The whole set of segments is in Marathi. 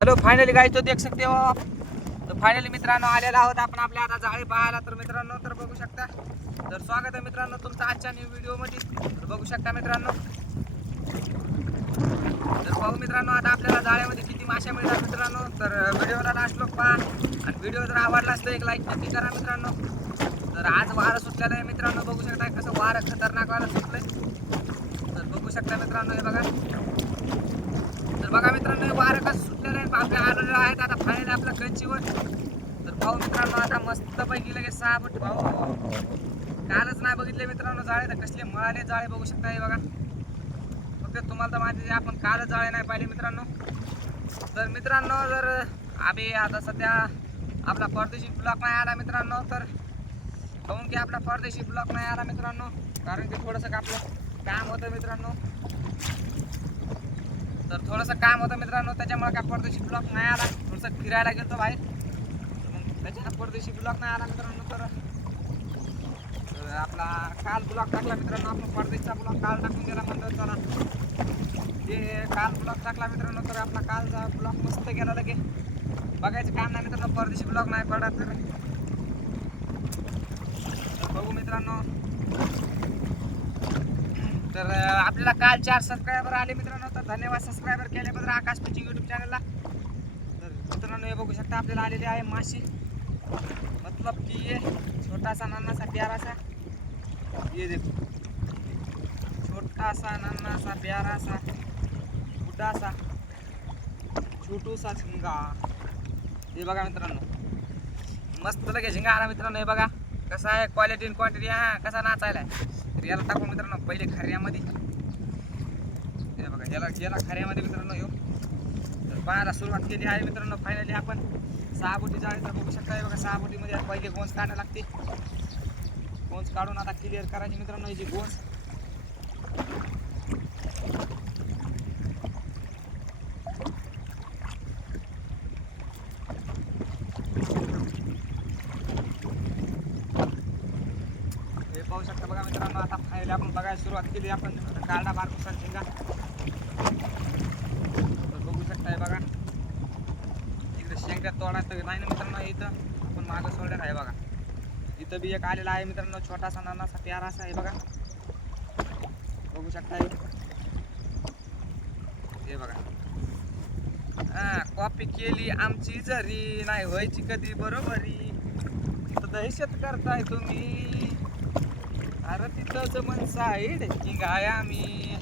हेलो फायनली गाइस तो देख सकते हो आप। तो फायनली मित्रांनो आलेला आहोत आपण आपल्या आता जाळी पाहायला। तर मित्रांनो तर बघू शकता, तर स्वागत आहे मित्रांनो तुमचं आजच्या न्यू व्हिडिओ मध्ये। तर बघू शकता मित्रांनो, तर पाहू मित्रांनो आता आपल्याला जाळ्यामध्ये किती मासे मिळतात मित्रांनो। तर व्हिडिओला लास्ट लोक पहा आणि व्हिडिओ जर आवडला तर एक लाईक नक्की करा मित्रांनो। तर आज वारं सुटलेलं आहे मित्रांनो, बघू शकता कसं वारं खतरनाक वारं सुटलंय। तर बघू शकता मित्रांनो, हे बघा। तर बघा मित्रांनो वारं कसं सुटलेलं आहे, आपल्या आलेलं आहेत आता फायनली आपल्या गंजीवर। तर पाहू मित्रांनो आता मस्त पैकी लगेच 6 फूट भाऊ कालच नाही बघितले मित्रांनो जाळे, तर कसले मळाले जाळे बघू शकता। हे बघा फक्त तुम्हाला तर माहिती आहे आपण कालच जाळे नाही पाहिले मित्रांनो। तर मित्रांनो जर आम्ही आता सध्या आपला परदेशी ब्लॉक नाही आला मित्रांनो, तर कहून की आपला परदेशी ब्लॉक नाही आला मित्रांनो, कारण की थोडंसं आपलं काम होतं मित्रांनो। तर थोडंसं काम होतं मित्रांनो, त्याच्यामुळे काय परदेशी ब्लॉक नाही आला। थोडंसं फिरायला गेलो बाहेर, मग त्याच्यानं परदेशी ब्लॉक नाही आला मित्रांनो। तर आपला काल ब्लॉक टाकला मित्रांनो, आपण परदेशचा ब्लॉक काल टाकून गेला म्हणतो चला ते काल ब्लॉक टाकला मित्रांनो। तर आपला कालचा ब्लॉक मस्त गेला लगे, बघायचं काम नाही मित्रांनो, परदेशी ब्लॉक नाही पडा। तर बघू मित्रांनो, तर आपल्याला काल 4 सबस्क्रायबर आले मित्रांनो, तर धन्यवाद सबस्क्रायबर केल्याबद्दल आकाश फिशिंग यूट्यूब चॅनलला। तर मित्रांनो हे बघू शकता आपल्याला आलेले आहे मासे, मतलब की ये छोटा सा नन्हा सा प्यारा सा, ये देखो छोटा सा नन्हा सा प्यारा सा छोटा सा छोटू सा झिंगा। हे बघा मित्रांनो मस्त लगे झिंगा आला मित्रांनो। हे बघा कसा आहे क्वालिटी आणि क्वांटिटी, हा कसा नाचायला आहे। तर याला टाकू मित्रांनो पहिले खऱ्यामध्ये, हे बघा याला खऱ्यामध्ये मित्रांनो येऊ। तर पाहायला सुरुवात केली आहे मित्रांनो फायनली आपण 6 बोटी जाळी। तर बघू शकता हे बघा 6 बोटीमध्ये पहिले गोंज काढायला लागते, गोंज काढून आता क्लिअर करायची मित्रांनो याची गोंज। हे पाहू शकता बघा मित्रांनो, आता फायनली आपण बघायला सुरुवात केली आपण काढा बारकुसा झिंगा। तर बघू शकता हे बघा इकडे शेंगट्यात तोडायचं नाही ना मित्रांनो, इथं आपण मागं सोडलेलं आहे बघा। इथं बी एक आलेला आहे मित्रांनो छोटासा नानासा प्यारासा, आहे बघा बघू शकता हे बघा। हा कॉपी केली आमची जरी नाही व्हायची कधी बरोबरी, तर दहशत करताय तुम्ही, अरे तिथंच मन साईड किंग आहे आम्ही।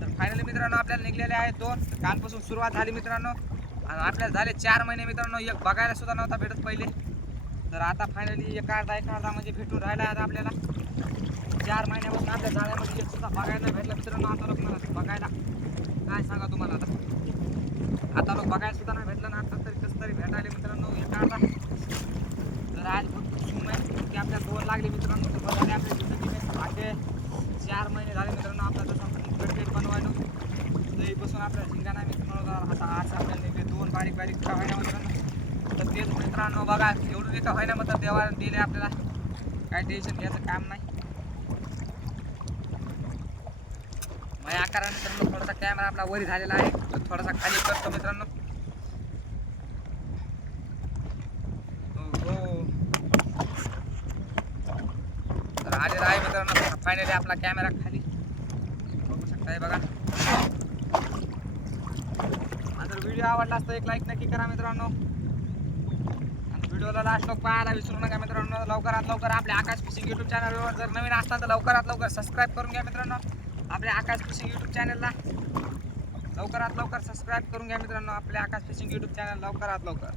तर फायनली मित्रांनो आपल्याला निघलेले आहेत 2, कालपासून सुरुवात झाली मित्रांनो आणि आपल्याला झाले 4 महिने मित्रांनो, एक बघायला सुद्धा नव्हता भेटत पहिले। तर आता फायनली एक अर्धा म्हणजे भेटून राहिला आहे आपल्याला। 4 महिन्यापासून आपल्या जाळ्यामध्ये एक सुद्धा बघायला भेटला मित्रांनो। आता लोक मला बघायला काय सांगा तुम्हाला, आता लोक बघायला सुद्धा नाही भेटलं ना, आता तरी कसं तरी भेटायला मित्रांनो एक अर्धा। तर आज खूप की आपल्याला 2 लागले मित्रांनो, तर बघायला आपल्या जिंदगीने असे 4 महिने झाले मित्रांनो आपल्याला तसं कंटेंट बनवायला। दहीपासून आपल्याला झिंगा नाही मित्रांनो, आता आज आपल्याला 2 बारीक बारीक का व्हायला मित्रांनो। तर तेच मित्रांनो बघा एवढं एका व्हायला मग देवाला दिले आपल्याला, काय टेन्शन घ्यायचं काम नाही। मग या कारण मित्रांनो थोडासा कॅमेरा आपला वरी झालेला आहे, तर थोडासा खाली करतो मित्रांनो। तर आलेला आहे मित्रांनो फायनली आपला कॅमेरा खाली, बघू शकता हे बघा। जर व्हिडिओ आवडला तर एक लाईक नक्की करा मित्रांनो, आणि व्हिडिओला लास्ट लोक पाहायला विसरू नका मित्रांनो। लवकरात लवकर आपल्या आकाश फिशिंग यूट्यूब चॅनलवर जर नवीन असताल तर लवकरात लवकर सबस्क्राईब करून घ्या मित्रांनो आपल्या आकाश फिशिंग यूट्यूब चॅनलला। लवकरात लवकर सबस्क्राईब करून घ्या मित्रांनो आपल्या आकाश फिशिंग यूट्यूब चॅनल, लवकरात लवकर।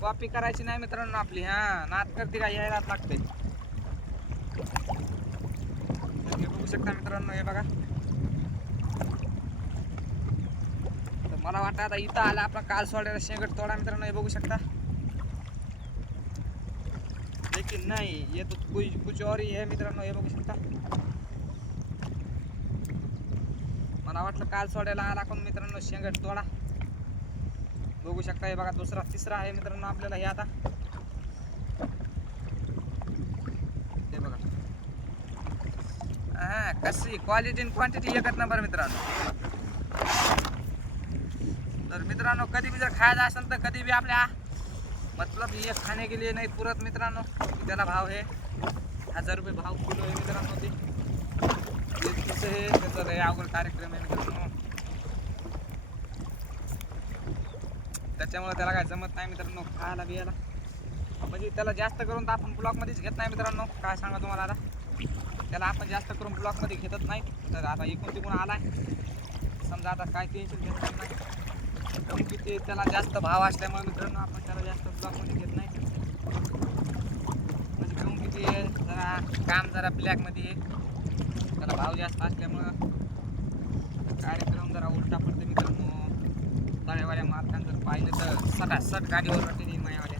कॉपी करायची नाही मित्रांनो आपली, हा नाद करते का यायलाच लागते। हे बघू शकता मित्रांनो हे बघा, तर मला वाटतं आता इथं आला आपला काल सोडलेला शेंगट तोडा मित्रांनो। हे बघू शकता, लेकिन नाही ये तो कुछ और ही है मित्रांनो। हे बघू शकता, मला वाटलं काल सोडायला आला कोण मित्रांनो शेंगट तोडा। बघू शकता हे बघा दुसरा तिसरा आहे मित्रांनो आपल्याला हे आता। हे बघा हा कशी क्वालिटी आणि क्वांटिटी एकच नंबर मित्रांनो। तर मित्र मित्रांनो कधी बी जर खायचं असेल तर कधी बी आपल्या मतलब ये खाने के लिए नाही पुरत मित्रांनो. त्याला भाव आहे 1000 रुपये भाव किलो आहे मित्रांनो. ते कसं आहे त्याचा लय अवघड कार्यक्रम आहे मित्रांनो. त्याच्यामुळे त्याला काय जमत नाही मित्रांनो खायला बियाला. म्हणजे त्याला जास्त करून तर आपण ब्लॉकमध्येच घेत नाही मित्रांनो. काय सांगा तुम्हाला आता त्याला आपण जास्त करून ब्लॉकमध्ये घेतच नाही. तर आता इकडून तिकडून आलाय समजा आता काय टेन्शन घेत नाही की ते त्याला जास्त भाव असल्यामुळे मित्रांनो आपण त्याला जास्त ब्लॉकमध्ये घेत नाही. म्हणजे काहून की ते जरा काम जरा ब्लॅकमध्ये आहे त्याला भाव जास्त असल्यामुळं कार्यक्रम जरा उलटा पडते मित्रांनो. तळेवाल्या मालकांना जर पाहिलं तर सटासट गाडीवर राहते नाही मायावाल्या.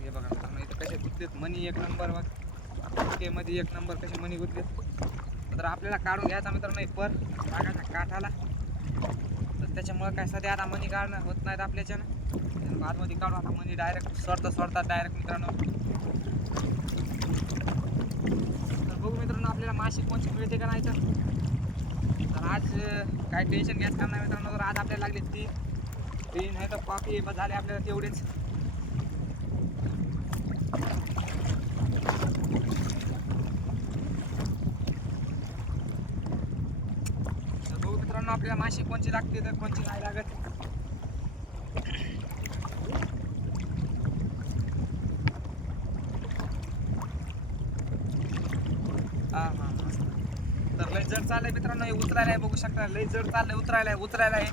हे बघा मित्रांनो इथं कसे गुतलेत मनी एक नंबर बघ मध्ये एक नंबर कसे मनी गुतलेत. तर आपल्याला काढून घ्यायचा मित्रांनो एक पर टाकायचा काठाला. तर त्याच्यामुळे काय सध्या आता मनी काढणं होत नाहीत आपल्याच्यानं. बादमध्ये काढून आता मनी डायरेक्ट सोडतात डायरेक्ट मित्रांनो. तर बघू मित्रांनो आपल्याला माशी कोणची मिळते का नाही. तर आज काय टेन्शन घ्यायचं काम नाही मित्रांनो. तर आज आपल्याला लागली तीन आहे तर कॉफी बस झाले आपल्याला तेवढेच. तर बघू मित्रांनो आपल्याला माशी कोणची लागते तर कोणची नाही लागत. तर लय जड चाललंय मित्रांनो. हे उतरायला आहे बघू शकता लय जड चाललंय उतरायला आहे.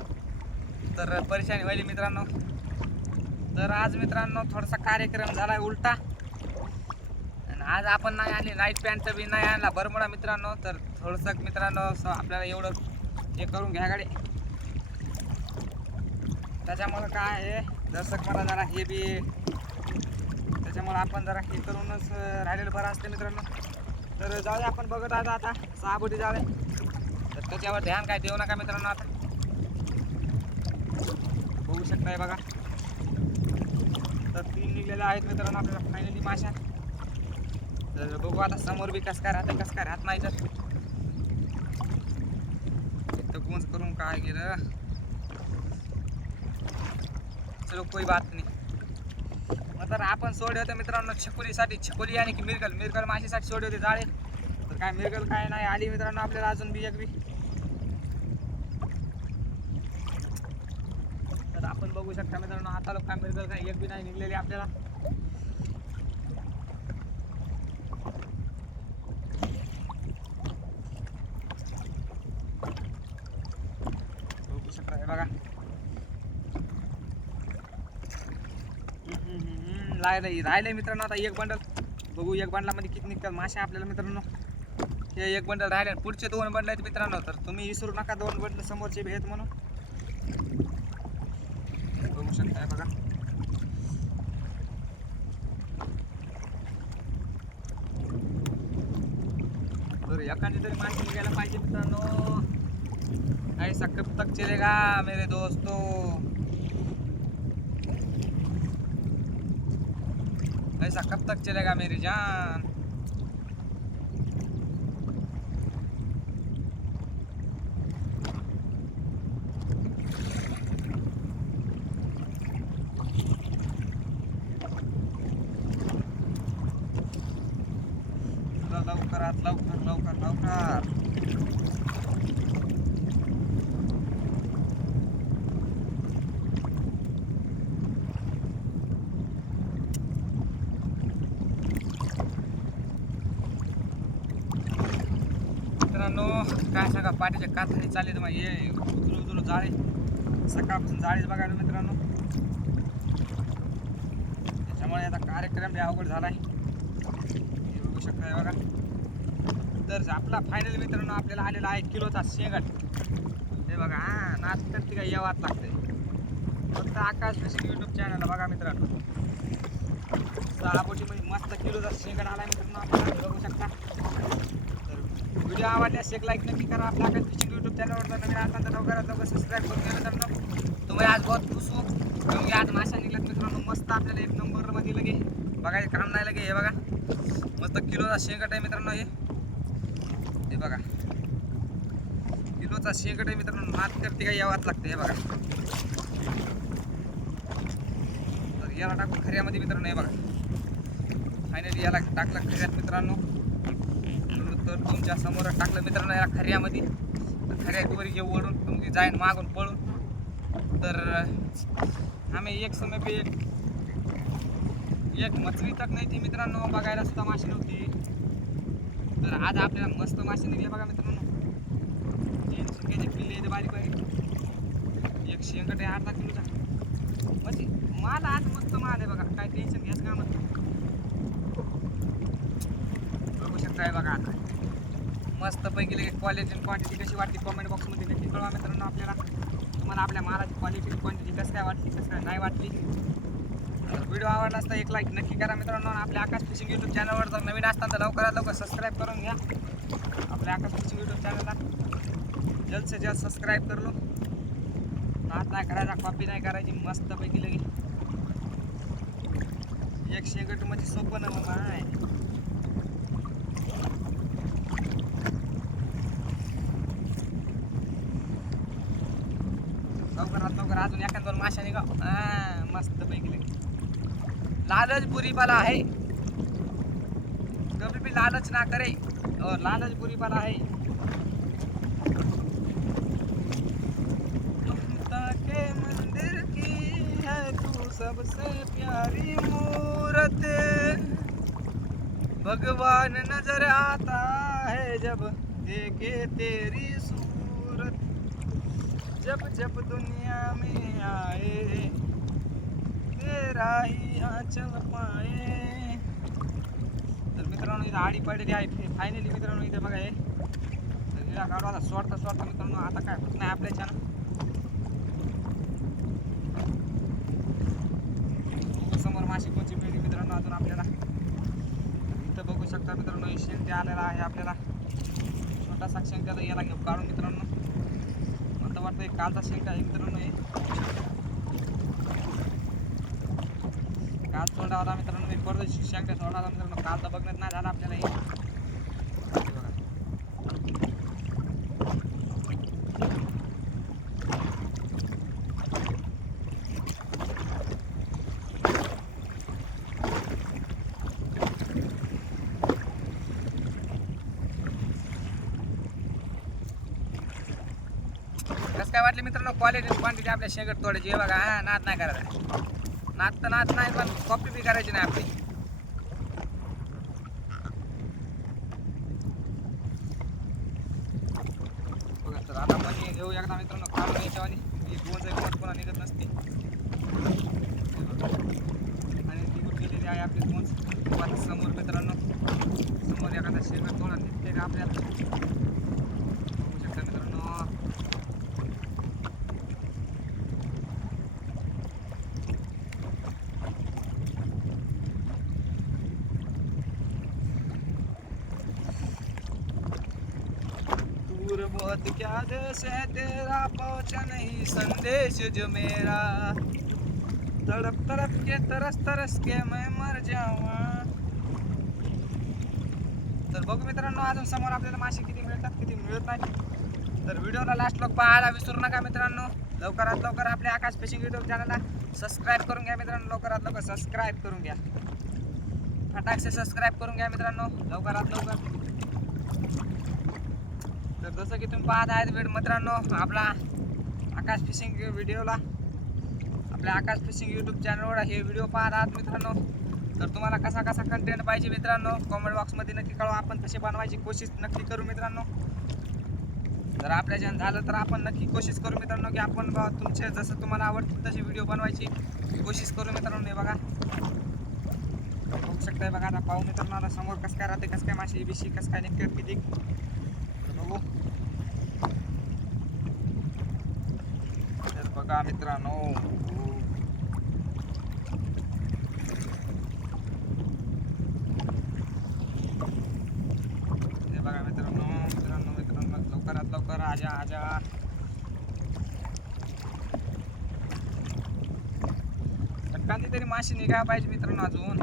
तर परेशानी व्हायली मित्रांनो. तर आज मित्रांनो थोडासा कार्यक्रम झालाय उलटा. आणि आज आपण नाही आणली नाईट पॅन्ट बी नाही आणला बरमुडा मित्रांनो. तर थोडंसं मित्रांनो आपल्याला एवढं हे करून घ्या गाडी. त्याच्यामुळं काय आहे दर्शक मला जरा हे बी त्याच्यामुळं आपण जरा हे करूनच राहिलेलं बरं असते मित्रांनो. तर जाऊ दे आपण बघत आता 6 बोटी झाले. तर त्याच्यावर ध्यान काय देऊ नका मित्रांनो. आता बघू शकताय बघा तर 3 निघलेल्या आहेत मित्रांनो आपल्याला फायनली माशा. तर बघू आता समोर बी कसं काय राहत नाही. तर इथं कोण करून काय गेलं चलो कोई बात नाही. मग तर आपण सोडले होते मित्रांनो छकुली आणि की मिरकल माशीसाठी सोडले होते जाळे. तर काय मिरकल काय नाही आली मित्रांनो आपल्याला अजून बी एक बी. तर आपण बघू शकता मित्रांनो आता लोक काय मिरकल काय एक बी नाही निघलेली आपल्याला. बघू शकता हे बघा राहिले मित्रांनो. आता एक बंडल बघू एक बंडलामध्ये किती निघतात माशा आपल्याला मित्रांनो. हे एक बंडल राहिले पुढचे 2 बंडल आहेत मित्रांनो. तर तुम्ही विसरू नका 2 बंडल समोरचे भेट म्हणून. बघू शकताय बघा तर एखादी तरी माशी निघायला पाहिजे मित्रांनो. ऐसा कब तक चलेगा मेरे दोस्तों. ऐसा कब तक चलेगा मेरी जान. लवकर मित्रांनो काय सांगा पाठीच्या कातडी चालले तर हे उचलू जाळे सकाळपासून जाळीच बघायला मित्रांनो. त्याच्यामुळे आता कार्यक्रम बी अवघड झालाय हे बघू शकताय बघा. तर आपला फायनल मित्रांनो आपल्याला आलेला आहे किलोचा शेंगट. हे बघा हा नाच तर ती काय यावाच लागते फक्त आकाश फिशिंग यूट्यूब चॅनल बघा मित्रांनो. 6 बोटीमध्ये मस्त किलोचा शेंगट आलाय मित्रांनो आपल्याला बघू शकता. तर व्हिडिओ आवडल्यास एक लाईक नक्की करा. आपल्या आकाश फिशिंग यूट्यूब चॅनलवर जर नवीन असाल तर लवकरात सबस्क्राईब करून घ्या मित्रांनो. तुम्ही आज बहुत खुश हो क्योंकि आज माशा निघल्यात मित्रांनो मस्त आपल्याला 1 नंबरमध्ये लगे बघायचं काम नाही लगे. हे बघा मस्त किलोचा शेंगट आहे मित्रांनो. हे बघा टोचा शेंगट आहे मित्रांनो, नाद करते का यावाच लागते हे बघा. तर याला टाकून खऱ्यामध्ये मित्रांनो हे बघा. फायनली याला टाकलं खऱ्यात मित्रांनो. तर तुमच्या समोर टाकलं मित्रांनो याला खऱ्यामध्ये. तर खऱ्यात वर घेऊ ओढून तुमची जाईन मागून पळून. तर आम्ही एक समय पे एक मछली तक नाही ती मित्रांनो, बघायला सुद्धा मासे नव्हती. तर आज आपल्याला मस्त मासे निघले बघा मित्रांनो. 3 शिंग्याचे पिल्ले आहेत बारीक बारीक. एक शेंगट आहे अर्धा किलोचा. म्हणजे माल आज मस्त माल आहे बघा, काय टेन्शन घ्यायचं काम नाही. बघू शकताय बघा आता मस्त पैकी लगे क्वालिटी आणि क्वांटिटी कशी वाटली कमेंट बॉक्समध्ये नक्की कळवा मित्रांनो. आपल्याला तुम्हाला आपल्या मालाची क्वालिटी क्वांटिटी कसं काय वाटली कसं काय नाही वाटली. व्हिडिओ आवडला असता एक लाईक नक्की करा मित्रांनो. आपल्या आकाश फिशिंग यूट्यूब चॅनलवर जर नवीन असताना तर लवकरात लवकर सबस्क्राईब करून घ्या आपल्या आकाश फिशिंग यूट्यूब चॅनलला. जल्द से जल्द सबस्क्राईब कर लो. नाद नाही करायचा, कॉपी नाही करायची, मस्त पैकी लगे एक शेंगट म्हणजे सोपं ना बाबा आहे. लवकर अजून एखाद 2 माशा निघा. मस्त पैकी लगे लालच बुरी बला है, कभी भी लालच ना करे और लालच बुरी बला है. ममता के मंदिर की है तू सबसे प्यारी मूरत, भगवान नजर आता है जब देखे तेरी सूरत, जब जब दुनिया में आए तेरा ही आंचल पाए. तर मित्रांनो इथं आडी पडलेली आहे फायनली मित्रांनो. इथे बघा हे हिला काढवा सोडता मित्रांनो. आता काय होत नाही आपल्या छान. समोर माशी कोणची मिळते मित्रांनो अजून आपल्याला. इथं बघू शकता मित्रांनो हे शेंगटे आलेला आहे आपल्याला. छोटासा शेंगट्याचा याला घेऊ काढून मित्रांनो. मला वाटतं एक कालचा शेंगटा आहे मित्रांनो. हे काल सोडा होता मित्रांनो. मी परदेशी शेंगट्या सोडा होता मित्रांनो. काल तर बघण्यात नाही झाला आपल्याला हे. कसं काय वाटले मित्रांनो क्वालिटी क्वांटिटी आपल्या शेंगट तोडायची हे बघा. नाद नाही करायचा, नाद तर नाद नाही पण कॉपी बी करायची नाही आपली. बघा तर आता मध्ये घेऊ एकदा मित्रांनो काढून याच्यावानी. ही गोंज पुन्हा निघत नसते आणि निघून गेलेली आहे आपली गोंज. समोर मित्रांनो समोर एखादा शेंगट तोडा निघते का आपल्याला बघू शकता मित्रांनो. बहुत क्या देश है तेरा पहुंचा नहीं संदेश जो मेरा, तड़प तड़प के तरस के मैं मर जावा. तर बघू मित्रांनो अजून समोर आपल्याला मासे किती मिळतात किती मिळत नाही. तर व्हिडिओला लास्ट लोक पाहायला विसरू नका मित्रांनो. लवकरात लवकर आपल्या आकाश फिशिंग यूट्यूब चॅनलला सबस्क्राईब करून घ्या मित्रांनो. लवकरात लवकर सबस्क्राईब करून घ्या, फटाकसे सबस्क्राईब करून घ्या मित्रांनो लवकरात लवकर. तर जसं की तुम्ही पाहत आहेत व्हिडिओ मित्रांनो आपला आकाश फिशिंग व्हिडिओला आपल्या आकाश फिशिंग यूट्यूब चॅनलवर हे व्हिडिओ पाहत आहात मित्रांनो. तर तुम्हाला कसा कसा कंटेंट पाहिजे मित्रांनो कमेंट बॉक्समध्ये नक्की कळवा. आपण तसे बनवायची कोशिश नक्की करू मित्रांनो. जर आपल्याच्यानं झालं तर आपण नक्की कोशिश करू मित्रांनो की आपण तुमचे जसं तुम्हाला आवडतील तशी व्हिडिओ बनवायची कोशिश करू मित्रांनो. हे बघा बघू शकताय बघा. आता पाहू मित्रांनो आता समोर कसं काय राहते, कसं काय माशी बिशी कसं काय निघते किती बघू. तर बघा मित्रांनो हे बघा मित्रांनो मित्रांनो मित्रांनो लवकरात लवकर आजा आजा. एखादी तरी माशी निघायला पाहिजे मित्रांनो अजून.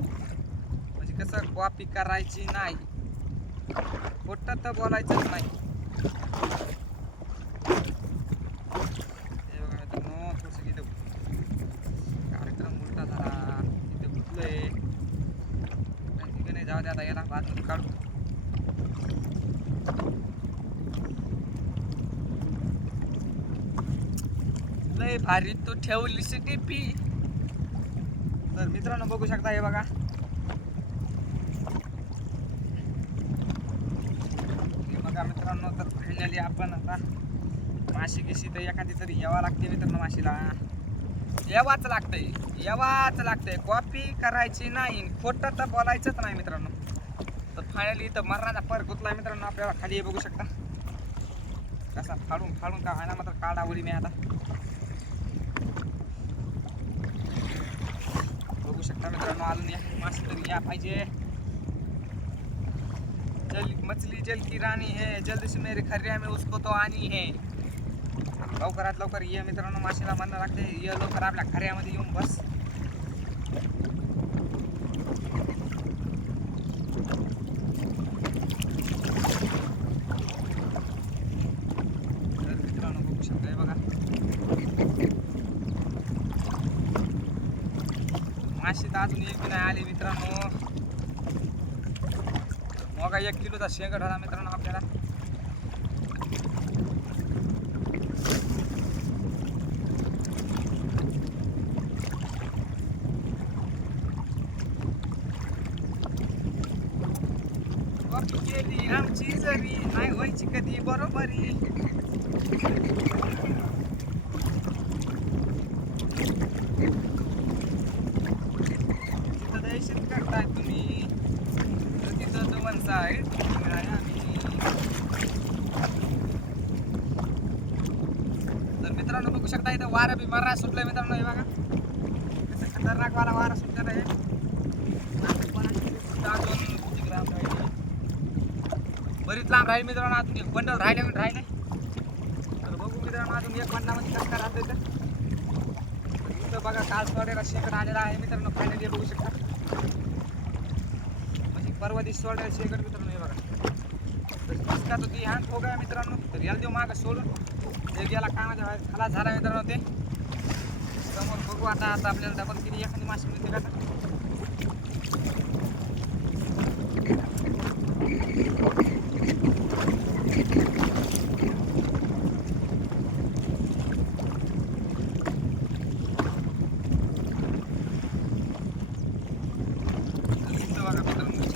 म्हणजे कसं कॉपी करायची नाही, खोटं तर बोलायचंच नाही. आता याला बाजूला काढू. लय भारी तू ठेवलीस टिपी. तर मित्रांनो बघू शकता हे बघा, हे बघा मित्रांनो. तर फायनली आपण आता माशी गिशी तर एखादी तरी यावा लागते मित्रांनो. माशीला यावाच लागतंय. कॉपी करायची नाही, खोटं तर बोलायचंच नाही मित्रांनो. तर फायनली इथं मरणाचा पर गुतलाय मित्रांनो आपल्याला. खाली हे बघू शकता कसा फाडून का आहे ना मात्र काढावली मी आता. बघू शकता मित्रांनो अजून या माशी तरी या पाहिजे. मछली जल की रानी है, जल्दी से मेरे खर्या में उसको तो आनी है. लवकरात लवकर ये मित्रांनो. माशीला म्हणणं लागते ये लवकर आपल्या खऱ्यामध्ये येऊन बस. तर मित्रांनो बघू शकता बघा, माशी तर अजून एक बी नाही आली मित्रांनो. मग 1 किलोचा शेंगट होता मित्रांनो आपल्याला. कॉपी केली आमची जरी नाही व्हायची कधी बरोबरी. तिथं दहशत करताय तुम्ही, तिथं तो वन साईड आम्ही. तर मित्रांनो बघू शकता इथं वारं बी मारा सुटलंय मित्रांनो. हे बघा कसं खतरनाक वारा सुटलेला आहे. बरीच लांब राहील मित्रांनो. अजून एक बंडल राहिले. तर बघू मित्रांनो अजून एक बंडामध्ये कसं काय राहतं इथं बघा. काल सोड्याला शेंगट आलेला आहे मित्रांनो. फायनली बघू शकता म्हणजे परवा दिवशी सोड्याला शेंगट मित्रांनो. हे बघा तर इसका तो ती हँड हो गया मित्रांनो. तर याला देऊ मागं सोडून एक याला कामाच्या खाला झाला मित्रांनो. ते समोर बघू आता आपल्याला डबल किती एखादी माशी मिळते का.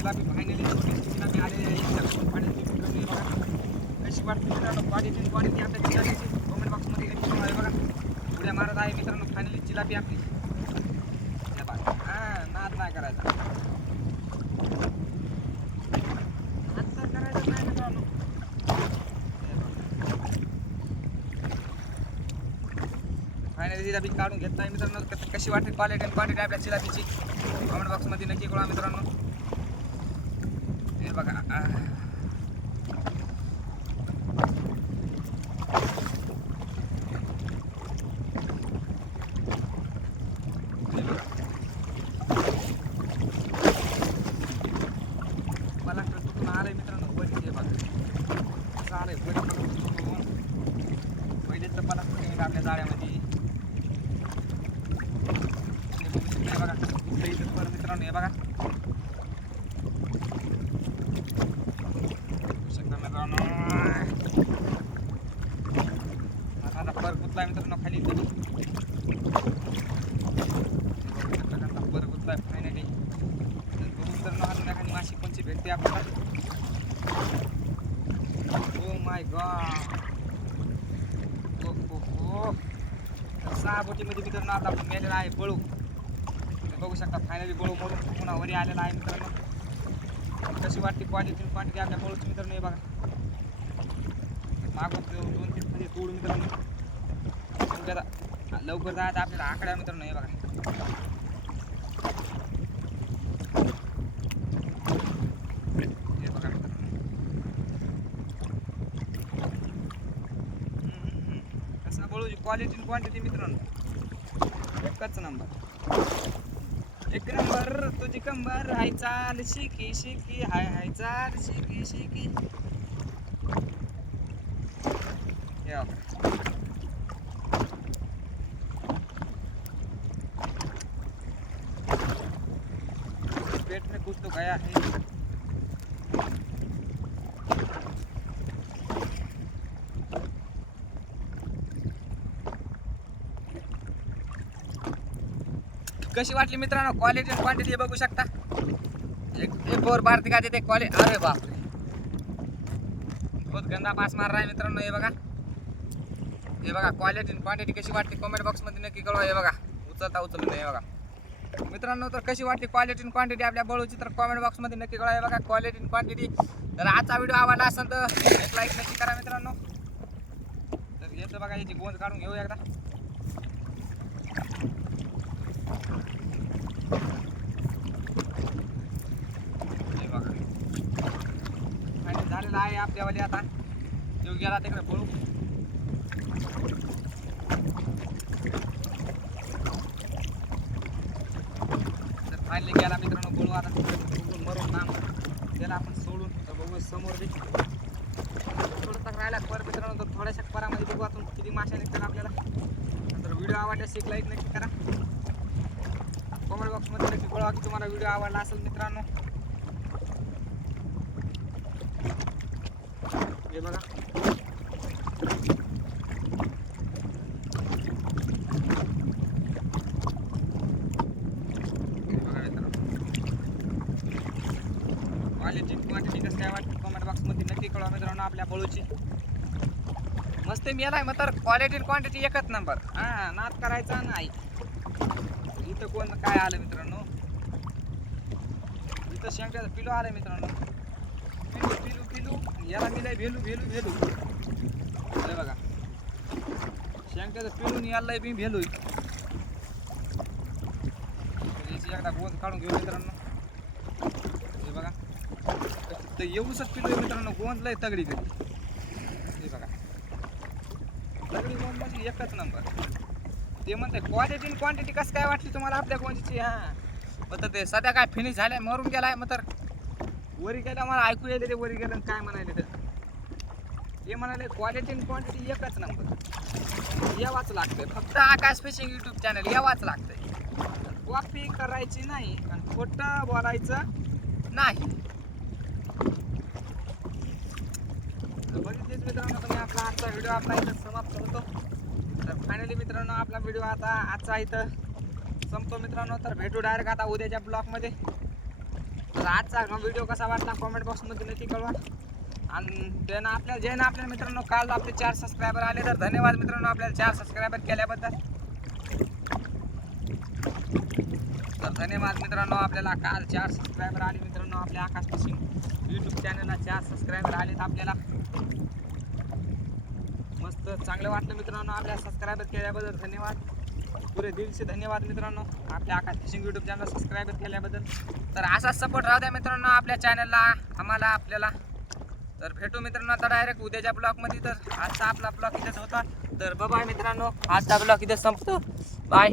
जिलाबी फायनली जिलाबी आलेली आहे. कशी वाटते मित्रांनो क्वालिटी आपल्या जिलाबीची कमेंट बॉक्समध्ये आहे बघा. उड्या मारत आहे मित्रांनो फायनली जिलाबी आपली. हां नाद नाही करायचा, नाद तर करायचं नाही मित्रांनो. फायनली जिलाबी काढून घेत नाही मित्रांनो. कशी वाटते क्वालिटी आपल्या जिलाबीची कमेंट बॉक्समध्ये नक्की कळवा मित्रांनो. हे बघा मला कुठून आलंय मित्रांनो वरी. हे बघा कसं आलंय वरी. पहिलेच तर मला कुठे आपल्या जाळ्यामध्ये. हे बघा इथं पर मित्रांनो. हे बघा आता पर गुतलाय मित्रांनो खाली. पर गुतलाय फायनली. बघू मित्रांनो अजून एखादी माशी कोणची भेटते आपल्याला. Oh my God. हो 6 बोटीमध्ये मित्रांनो आता आपण मेलेला आहे बळू. बघू शकता फायनली बळू मरून पुन्हा वरी आलेला आहे मित्रांनो. कशी वाटते क्वांटिटी आपल्या बळूची मित्रांनो. हे बघा मागून 2-3 म्हणजे तोडू मित्रांनो. लवकर जायचं आपल्याला आकड्या मित्रांनो. हे बघा कसा बळूची क्वांटिटी मित्रांनो एकच नंबर. एक नंबर तुझी कंबर हाय चाल शिकी हाय चाल शिकी. पेट में कुछ तो गया है. कशी वाटली मित्रांनो क्वालिटी आणि क्वांटिटी बघू शकता. एक फोर भारती का देते क्वालिटी. अरे बापरे बहुत गंदा पास मार रहा है मित्रांनो. हे बघा क्वालिटी आणि क्वांटिटी कशी वाटते कमेंट बॉक्स मध्ये नक्की कळवा. हे बघा उचलून हे बघा मित्रांनो. तर कशी वाटली क्वालिटी आणि क्वांटिटी आपल्या बळूची तर कमेंट बॉक्स मध्ये नक्की कळवा. हे बघा क्वालिटी आणि क्वांटिटी. तर आजचा व्हिडिओ आवडला असेल तर एक लाईक नक्की करा मित्रांनो. तर येतं बघा याची गोंद काढून घेऊ एकदा. हे बघा फायनल झालेला आहे आपल्यावाली. आता येऊ गेला तिकडे पळू. तर फायनली गेला मित्रांनो पळू. आता मरून नाम त्याला आपण सोडून तर बघू समोर बी थोडं तक राहिला पर मित्रांनो. तर थोड्याशा परामध्ये बघू आपण किती माशा निघतात आपल्याला. तर व्हिडिओ आवडल्यास एक लाईक नक्की करा. कमेंट बॉक्समध्ये नक्की कळवा की तुम्हाला व्हिडिओ आवडला असेल मित्रांनो. हे बघा क्वालिटी क्वांटिटी कसं काय वाटतं कमेंट बॉक्समध्ये नक्की कळवा मित्रांनो. आपल्या बळूची मस्त मेलाय मग. तर क्वालिटी क्वांटिटी एकच नंबर. हां नाद करायचा नाही. इथं कोण काय आलं मित्रांनो. इथं शेंगाचं पिलू आलं मित्रांनो. पिलू याला मिलाय भेलू. हे बघा शेंगाचं पिलून याला बी भेलू. याची एकदा गोंद काढून घेऊ मित्रांनो. हे बघा तर येऊसच पिलू मित्रांनो. गोंद लय तगडी कधी. हे बघा तगडी गोंद म्हणजे एकच नंबर. ते म्हणते क्वालिटी आणि क्वांटिटी कसं काय वाटली तुम्हाला आपल्या गोंदीची. हां मग तर ते सध्या काय फिनिश झालाय मरून गेलाय. मग तर वरी गेला मला ऐकू येते ते वरी गेलं काय म्हणाले. तर ते म्हणाले क्वालिटी आणि क्वांटिटी एकच नंबर. यावाच लागतंय फक्त आकाश फिशिंग यूट्यूब चॅनल यावाच लागतंय. कॉपी करायची नाही आणि खोटं बोलायचं नाही. बघितलेच मित्रांनो तुम्ही आपला आजचा व्हिडिओ आपला इथं समाप्त होतो. तर फायनली मित्रांनो आपला व्हिडिओ आता आजचा इथं संपतो मित्रांनो. तर भेटू डायरेक्ट आता उद्याच्या ब्लॉगमध्ये. तर आजचा व्हिडिओ कसा वाटला कमेंट बॉक्समध्ये नक्की कळवा. आणि त्यानं आपल्या मित्रांनो काल आपले 4 सबस्क्रायबर आले. तर धन्यवाद मित्रांनो आपल्याला 4 सबस्क्रायबर केल्याबद्दल. तर धन्यवाद मित्रांनो आपल्याला काल 4 सबस्क्रायबर आले मित्रांनो. आपल्या आकाश फिशिंग यूट्यूब चॅनलला 4 सबस्क्रायबर आलेत आपल्याला. मस्त चांगलं वाटलं मित्रांनो. आपल्या सबस्क्रायबर केल्याबद्दल धन्यवाद. पुरे दिलसे धन्यवाद मित्रांनो आपल्या आकाश फिशिंग यूट्यूब चॅनल सबस्क्रायबर केल्याबद्दल. तर असाच सपोर्ट राहू द्या मित्रांनो आपल्या चॅनलला आपल्याला. तर भेटू मित्रांनो आता डायरेक्ट उद्याच्या ब्लॉगमध्ये. तर आजचा आपला ब्लॉग इथेच होता. तर बाय मित्रांनो आजचा ब्लॉग इथेच संपतो. बाय.